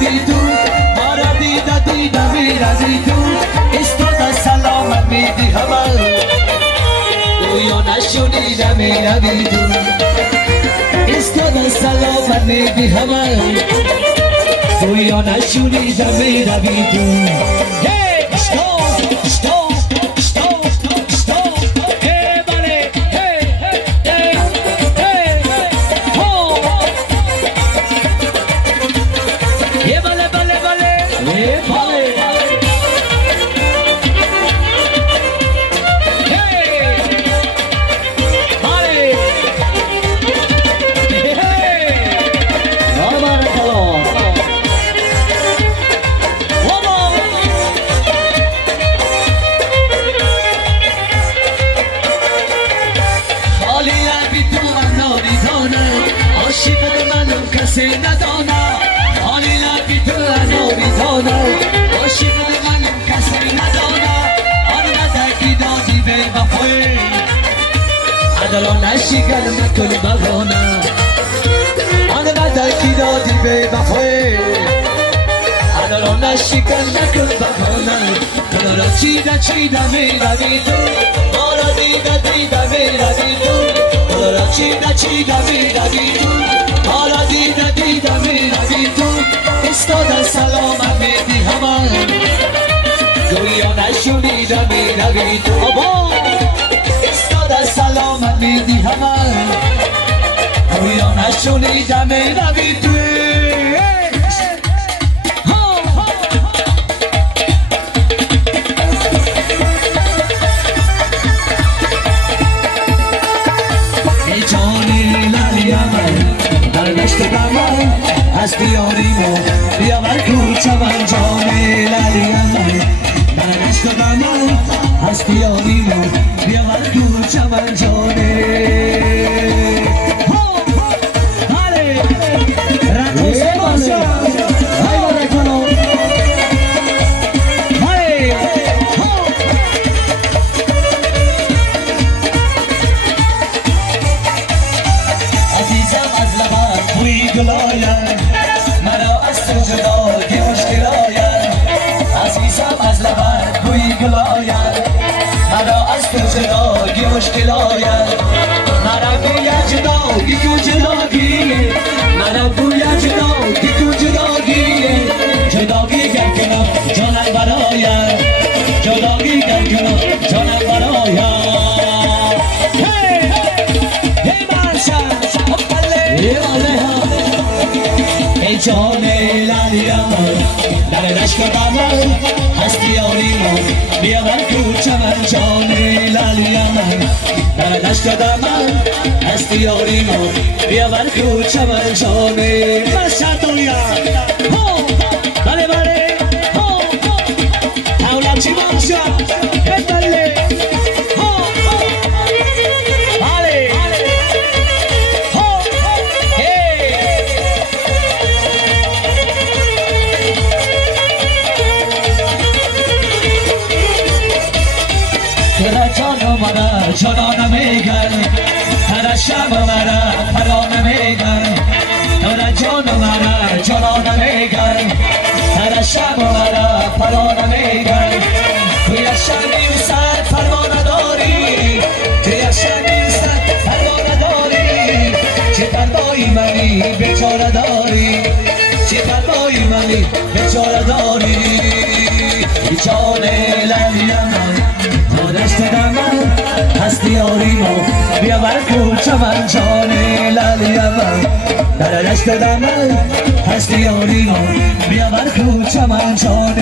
بیدون ما را دیدم میرزیدون استاد سلامت میدی همه یا نشونیدم میرزیدون استاد سلامت میدی همه یا نشونیدم میرزیدون کسی ندانا حالی لبی تو انوری دانا عاشق منم کسی ندانا آن مدکی دادی به وفای عدلا نشیگل مکن بغانا آن مدکی دادی به وفای عدلا نشیگل مکن بغانا تو را چیده میروی تو ما را دیده میروی تو تو را چیده میروی تو حالا دیده میروی تو استاد سلامت میدی همه گویا نشونیده میروی تو آبا استاد سلامت میدی همه گویا نشونیده میروی تو ای جان لالی در دشت دمن از دیاریمو بیاور کوچه من جان لالی من در دشت دمن از دیاریمو بیاور کوچه من جان بله رقص باشه های بارکانو های عزیزم از لبت بوی گل آید مرا از تو جدایی مشکل آید عزیزم از لبت بوی گل آید مرا از تو جدایی مشکل آید مرا گوید جدایی تو جدایی مرا گوید جدایی تو جدایی جدایی گر کنم جانم براید جدایی گر کنم جانم براید ای جان لالیم در دشت دمن هستی آریمان بیاور کوچه من جان لالیم در دشت دمن هستی آریمان بیاور کوچه من جان مشهد دنیا بله بله اولاد چی باشد بله جانانه میگن هر شب مرا پرانه میگن هر جان مرا جانانه میگن هر شب مرا پرانه میگن توی شبی سر پروانه داری توی شبی سر پروانه داری چه پروایی منی بیچاره داری چه پروایی منی بیچاره داری جان لالیم دشت دمن هستی آریمو بیاور کوچه من جان لالیم در دشت دمن هستی آریمو بیاور کوچه من جان